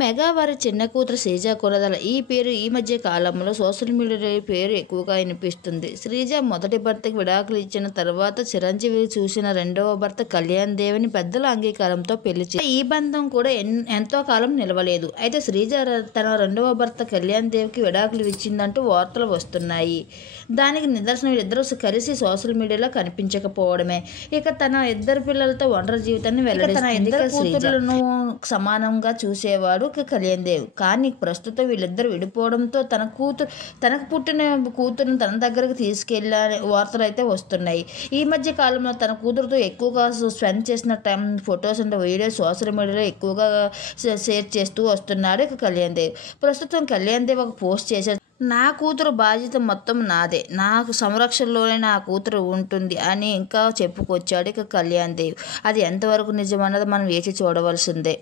Mega వారి చిన్న కూతురు శ్రీజ కొరదల ఈ పేరు ఈ మధ్య కాలంలో సోషల్ మీడియాలో ఈ పేరు ఎక్కువగా వినిపిస్తుంది. శ్రీజ మొదటి భర్తకి విడాకులు ఇచ్చిన తర్వాత చిరంజీవి చూసిన రెండవ భర్త కళ్యాణ్ దేవిని పెద్దల అంగీకారంతో పెళ్లి చేశారు. ఈ బంధం కూడా ఎంతో కాలం నిలవలేదు. అయితే శ్రీజ తన రెండవ భర్త కళ్యాణ్ దేవికి విడాకులు ఇచ్చిందంటూ వార్తలు వస్తున్నాయి. దానికి నిదర్శనం వీళ్ళిద్దరూ కలిసి సోషల్ మీడియాలో కనిపించకపోవడమే. ఇక తన ఇద్దరు పిల్లలతో ఒంటరి జీవితాన్ని వెల్లడిస్తుంది. తన ఇద్దరు కూతురులను సమానంగా చూసేవాడు కళ్యాణ్ దేవ్. కానీ ప్రస్తుతం వీళ్ళిద్దరు విడిపోవడంతో తనకు పుట్టిన కూతురుని తన దగ్గరకు తీసుకెళ్ళే వార్తలు అయితే వస్తున్నాయి. ఈ మధ్య కాలంలో తన కూతురుతో ఎక్కువగా స్పెండ్ చేసిన time photos and videos social మీడియాలో ఎక్కువగా షేర్ చేస్తూ వస్తున్నాడు కళ్యాణ్ దేవ్. ప్రస్తుతం కళ్యాణ్ దేవ్ ఒక పోస్ట్ చేశారు. నా కూతురు బాధ్యత మొత్తం నాదే, నాకు సంరక్షణలోనే నా కూతురు ఉంటుంది అని ఇంకా చెప్పుకొచ్చాడు కళ్యాణ్ దేవ్. అది ఎంతవరకు నిజమన్నది మనం వేచి చూడవలసిందే.